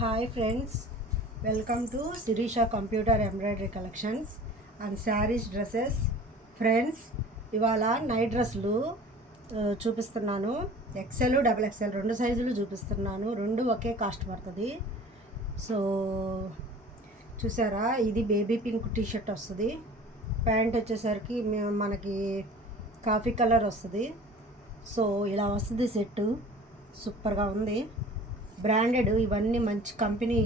Hi friends welcome to Sirisha computer embroidery collections and saris dresses friends ఇవాళ night డ్రెస్సులు చూపిస్తున్నాను. XL double XL రెండు సైజులు చూపిస్తున్నాను. రెండు ఒకే కాస్ట్ పడుతుంది. సో చూసారా? ఇది బేబీ పింక్ టీషర్ట్ వస్తుంది. ప్యాంట్ వచ్చేసరికి మనకి కాఫీ కలర్ వస్తుంది. సో ఇలా వస్తుంది సెట్ సూపర్గా ఉంది. బ్రాండెడ్ ఇవన్నీ మంచి కంపెనీ.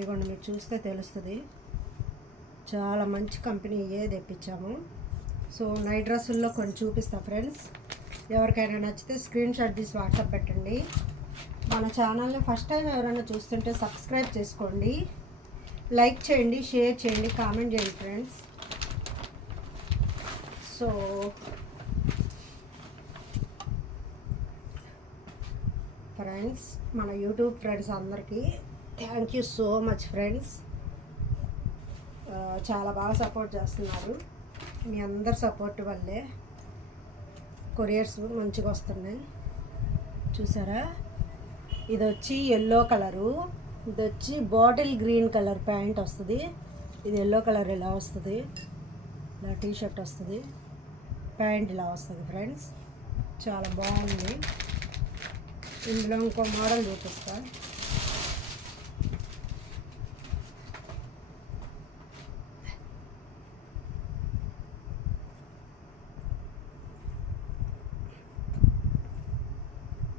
ఇవ్వండి మీరు చూస్తే తెలుస్తుంది. చాలా మంచి కంపెనీ ఏ తెప్పించాము. సో నైట్ డ్రెస్సుల్లో కొన్ని చూపిస్తా ఫ్రెండ్స్. ఎవరికైనా నచ్చితే స్క్రీన్ షాట్ తీసి వాట్సాప్ పెట్టండి. మన ఛానల్ని ఫస్ట్ టైం ఎవరైనా చూస్తుంటే సబ్స్క్రైబ్ చేసుకోండి. లైక్ చేయండి షేర్ చేయండి కామెంట్ చేయండి ఫ్రెండ్స్. సో ఫ్రెండ్స్ మన యూట్యూబ్ ఫ్రెండ్స్ అందరికీ thank you so much friends చాలా బాగా సపోర్ట్ చేస్తున్నారు. మీ అందరి సపోర్ట్ వల్లే కొరియర్స్ మంచిగా వస్తున్నాయి. చూసారా? ఇది వచ్చి ఎల్లో కలరు ఇది వచ్చి బాటిల్ గ్రీన్ కలర్ ప్యాంట్ వస్తుంది. ఇది ఎల్లో కలర్ ఇలా వస్తుంది. ఇలా టీ షర్ట్ వస్తుంది. ప్యాంట్ ఇలా వస్తుంది ఫ్రెండ్స్. చాలా బాగుంది. ఇందులో ఇంకో మోడల్ చూపిస్తా.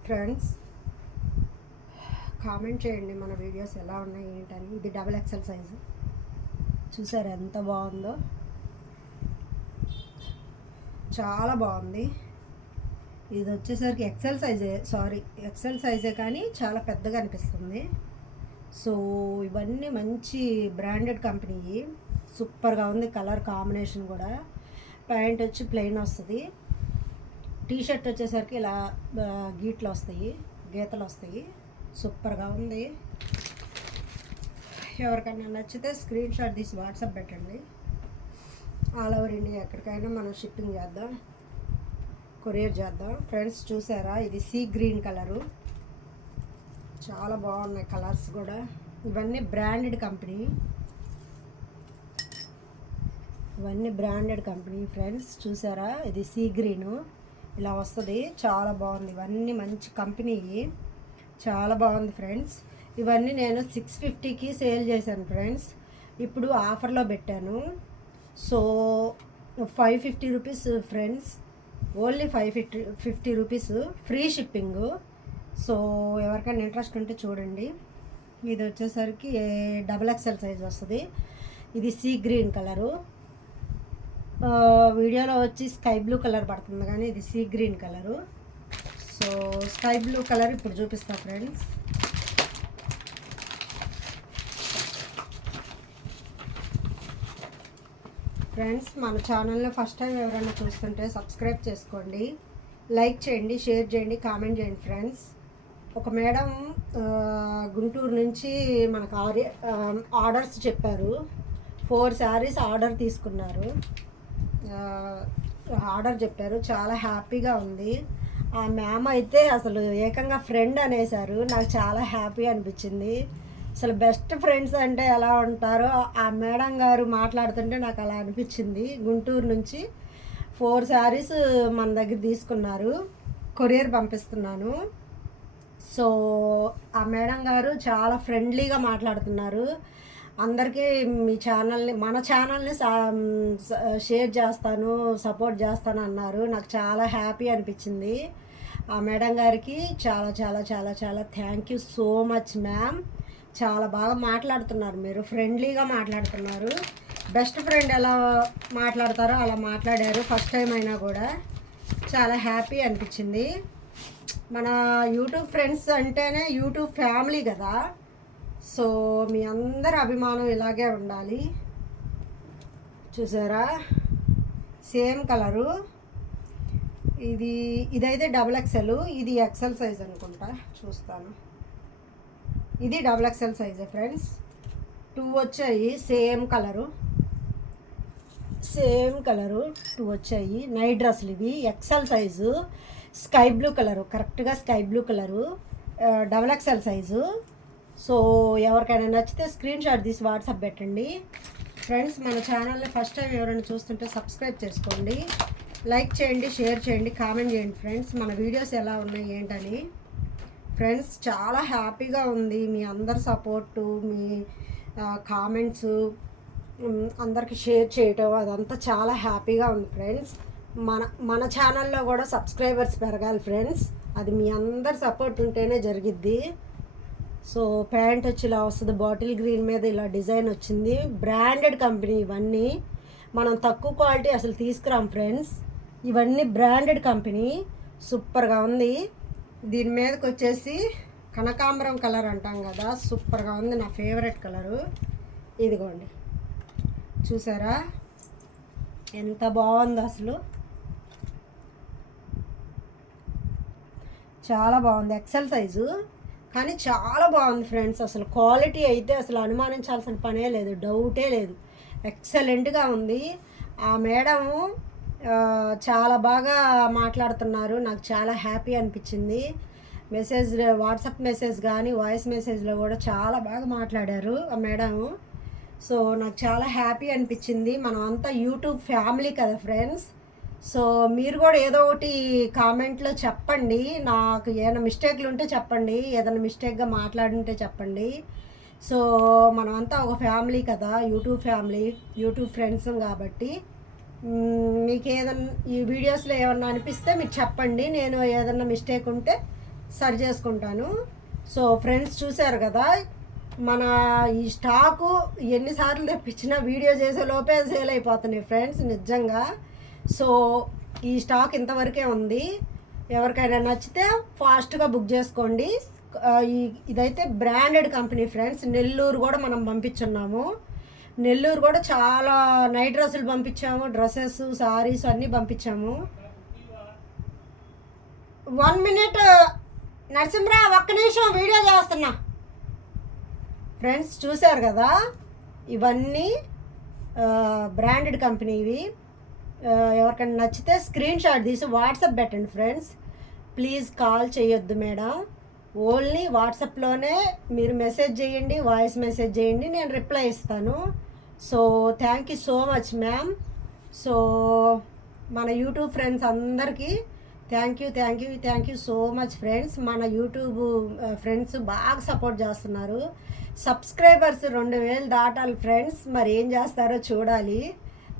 ఫ్రెండ్స్ కామెంట్ చేయండి మన వీడియోస్ ఎలా ఉన్నాయి ఏంటని. ఇది డబుల్ ఎక్సెల్ సైజు చూసారు ఎంత బాగుందో? చాలా బాగుంది. ఇది వచ్చేసరికి ఎక్సెల్ సైజే సారీ ఎక్సెల్ సైజే కానీ చాలా పెద్దగా అనిపిస్తుంది. సో ఇవన్నీ మంచి బ్రాండెడ్ కంపెనీ సూపర్గా ఉంది కలర్ కాంబినేషన్ కూడా. ప్యాంట్ వచ్చి ప్లెయిన్ వస్తుంది. టీ షర్ట్ వచ్చేసరికి ఇలా గీట్లు వస్తాయి గీతలు వస్తాయి. సూపర్గా ఉంది. ఎవరికైనా నచ్చితే స్క్రీన్ షాట్ తీసి వాట్సాప్ పెట్టండి. ఆల్ ఓవర్ ఇండియా ఎక్కడికైనా మనం షిప్పింగ్ చేద్దాం. కొరియర్ చేద్దాం. ఫ్రెండ్స్ చూసారా? ఇది సీ గ్రీన్ కలరు. చాలా బాగున్నాయి కలర్స్ కూడా. ఇవన్నీ బ్రాండెడ్ కంపెనీ. ఇవన్నీ బ్రాండెడ్ కంపెనీ ఫ్రెండ్స్ చూసారా? ఇది సీ గ్రీను. ఇలా వస్తుంది. చాలా బాగుంది. ఇవన్నీ మంచి కంపెనీ. చాలా బాగుంది ఫ్రెండ్స్. ఇవన్నీ నేను సిక్స్ ఫిఫ్టీకి సేల్ చేశాను ఫ్రెండ్స్. ఇప్పుడు ఆఫర్లో పెట్టాను. So five fifty rupees friends. Only five fifty fifty rupees free shipping. So ఎవరికైనా ఇంట్రెస్ట్ ఉంటే చూడండి. ఇది వచ్చేసరికి డబల్ ఎక్స్ఎల్ సైజ్ వస్తుంది. ఇది సీ గ్రీన్ కలరు. వీడియోలో వచ్చి స్కై బ్లూ కలర్ పడుతుంది కానీ ఇది sea green colour. So sky blue colour ఇప్పుడు చూపిస్తా ఫ్రెండ్స్. ఫ్రెండ్స్ మన ఛానల్ని ఫస్ట్ టైం ఎవరైనా చూస్తుంటే సబ్స్క్రైబ్ చేసుకోండి. లైక్ చేయండి షేర్ చేయండి కామెంట్ చేయండి ఫ్రెండ్స్. ఒక మేడం గుంటూరు నుంచి మనకు ఆరి ఆర్డర్స్ చెప్పారు. ఫోర్ శారీస్ ఆర్డర్ తీసుకున్నారు. ఆర్డర్ చెప్పారు. చాలా హ్యాపీగా ఉంది. ఆ మ్యామ్ అయితే అసలు ఏకంగా ఫ్రెండ్ అనేసారు నాకు చాలా హ్యాపీ అనిపించింది. అసలు బెస్ట్ ఫ్రెండ్స్ అంటే ఎలా ఉంటారో ఆ మేడం గారు మాట్లాడుతుంటే నాకు అలా అనిపించింది. గుంటూరు నుంచి ఫోర్ శారీస్ మన దగ్గర తీసుకున్నారు. కొరియర్ పంపిస్తున్నాను. సో ఆ మేడం గారు చాలా ఫ్రెండ్లీగా మాట్లాడుతున్నారు. అందరికీ మీ ఛానల్ని మన ఛానల్ని సా- షేర్ చేస్తాను సపోర్ట్ చేస్తాను అన్నారు. నాకు చాలా హ్యాపీ అనిపించింది. ఆ మేడం గారికి చాలా చాలా చాలా చాలా thank you so much ma'am చాలా బాగా మాట్లాడుతున్నారు మీరు. ఫ్రెండ్లీగా మాట్లాడుతున్నారు. బెస్ట్ ఫ్రెండ్ ఎలా మాట్లాడతారో అలా మాట్లాడారు. ఫస్ట్ టైం అయినా కూడా చాలా హ్యాపీ అనిపించింది. మన యూట్యూబ్ ఫ్రెండ్స్ అంటేనే యూట్యూబ్ ఫ్యామిలీ కదా. సో మీ అందరి అభిమానం ఇలాగే ఉండాలి. చూసారా? సేమ్ కలరు ఇది ఇదైతే డబుల్ ఎక్సెల్ ఇది ఎక్సెల్ సైజ్ అనుకుంటా. చూస్తాను. ఇది డబుల్ ఎక్సెల్ సైజే ఫ్రెండ్స్ టూ వచ్చాయి same colour same colour two వచ్చాయి. నైట్ డ్రెస్సులు ఇవి. XL size sky blue colour కరెక్ట్గా sky blue colour double XL size so ఎవరికైనా నచ్చితే స్క్రీన్ షాట్ తీసి వాట్సాప్ పెట్టండి. ఫ్రెండ్స్ మన ఛానల్ని ఫస్ట్ టైం ఎవరైనా చూస్తుంటే సబ్స్క్రైబ్ చేసుకోండి. లైక్ చేయండి షేర్ చేయండి కామెంట్ చేయండి ఫ్రెండ్స్ మన వీడియోస్ ఎలా ఉన్నాయి ఏంటని. ఫ్రెండ్స్ చాలా హ్యాపీగా ఉంది. మీ అందరి సపోర్టు మీ కామెంట్స్ అందరికి షేర్ చేయటం అదంతా చాలా హ్యాపీగా ఉంది ఫ్రెండ్స్. మన మన ఛానల్లో కూడా సబ్స్క్రైబర్స్ పెరగాలి ఫ్రెండ్స్. అది మీ అందరి సపోర్ట్ ఉంటేనే జరిగిద్ది. సో ప్యాంట్ వచ్చి ఇలా వస్తుంది బాటిల్ గ్రీన్ మీద ఇలా డిజైన్ వచ్చింది. బ్రాండెడ్ కంపెనీ ఇవన్నీ. మనం తక్కువ క్వాలిటీ అసలు తీసుకురాం ఫ్రెండ్స్. ఇవన్నీ బ్రాండెడ్ కంపెనీ. సూపర్గా ఉంది. దీని మీదకి వచ్చేసి కనకాంబరం కలర్ అంటాం కదా సూపర్గా ఉంది నా ఫేవరెట్ కలరు. ఇదిగోండి. చూసారా? ఎంత బాగుంది అసలు. చాలా బాగుంది ఎక్సెల్ సైజు కానీ చాలా బాగుంది ఫ్రెండ్స్ అసలు. క్వాలిటీ అయితే అసలు అనుమానించాల్సిన పనే లేదు డౌటే లేదు. ఎక్సలెంట్గా ఉంది. ఆ మేడము చాలా బాగా మాట్లాడుతున్నారు. నాకు చాలా హ్యాపీ అనిపించింది. మెసేజ్ వాట్సాప్ మెసేజ్ కానీ వాయిస్ మెసేజ్లో కూడా చాలా బాగా మాట్లాడారు ఆ మేడం. సో నాకు చాలా హ్యాపీ అనిపించింది. మనం అంతా యూట్యూబ్ ఫ్యామిలీ కదా ఫ్రెండ్స్. సో మీరు కూడా ఏదో ఒకటి కామెంట్లో చెప్పండి. నాకు ఏమైనా మిస్టేక్లు ఉంటే చెప్పండి. ఏదైనా మిస్టేక్గా మాట్లాడుంటే చెప్పండి. సో మనమంతా ఒక ఫ్యామిలీ కదా యూట్యూబ్ ఫ్యామిలీ యూట్యూబ్ ఫ్రెండ్స్ కాబట్టి. మీకు ఏదన్నా ఈ వీడియోస్లో ఏమన్నా అనిపిస్తే మీరు చెప్పండి. నేను ఏదన్నా మిస్టేక్ ఉంటే సరి చేసుకుంటాను. సో ఫ్రెండ్స్ చూశారు కదా మన ఈ స్టాకు ఎన్నిసార్లు తెప్పించినా వీడియో చేసే లోపే సేల్ అయిపోతున్నాయి ఫ్రెండ్స్ నిజంగా. సో ఈ స్టాక్ ఇంతవరకే ఉంది. ఎవరికైనా నచ్చితే ఫాస్ట్గా బుక్ చేసుకోండి. ఇదైతే బ్రాండెడ్ కంపెనీ ఫ్రెండ్స్ నెల్లూరు కూడా మనం పంపించున్నాము. నెల్లూరు కూడా చాలా నైట్ డ్రెస్సులు పంపించాము. డ్రెస్సెస్ సారీస్ అన్నీ పంపించాము. వన్ మినిట్ నరసింహరా ఒక్క నిమిషం వీడియో చేస్తున్నా. ఫ్రెండ్స్ చూశారు కదా? ఇవన్నీ బ్రాండెడ్ కంపెనీ ఇవి. ఎవరికైనా నచ్చితే స్క్రీన్ షాట్ తీసి వాట్సాప్ పెట్టండి ఫ్రెండ్స్. ప్లీజ్ కాల్ చేయొద్దు మేడం. ఓన్లీ వాట్సాప్లోనే మీరు మెసేజ్ చేయండి వాయిస్ మెసేజ్ చేయండి నేను రిప్లై ఇస్తాను. So thank you so much ma'am so మన యూట్యూబ్ ఫ్రెండ్స్ అందరికీ thank you thank you thank you so much friends మన యూట్యూబ్ ఫ్రెండ్స్ బాగా సపోర్ట్ చేస్తున్నారు. సబ్స్క్రైబర్స్ రెండు వేలు దాటాలి ఫ్రెండ్స్ మరి ఏం చేస్తారో చూడాలి.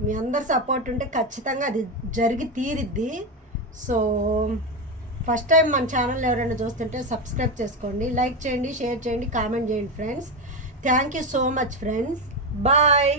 మీ అందరు సపోర్ట్ ఉంటే ఖచ్చితంగా అది జరిగి తీరిద్ది. సో ఫస్ట్ టైం మన ఛానల్ ఎవరైనా చూస్తుంటే సబ్స్క్రైబ్ చేసుకోండి లైక్ చేయండి షేర్ చేయండి కామెంట్ చేయండి friends thank you so much friends bye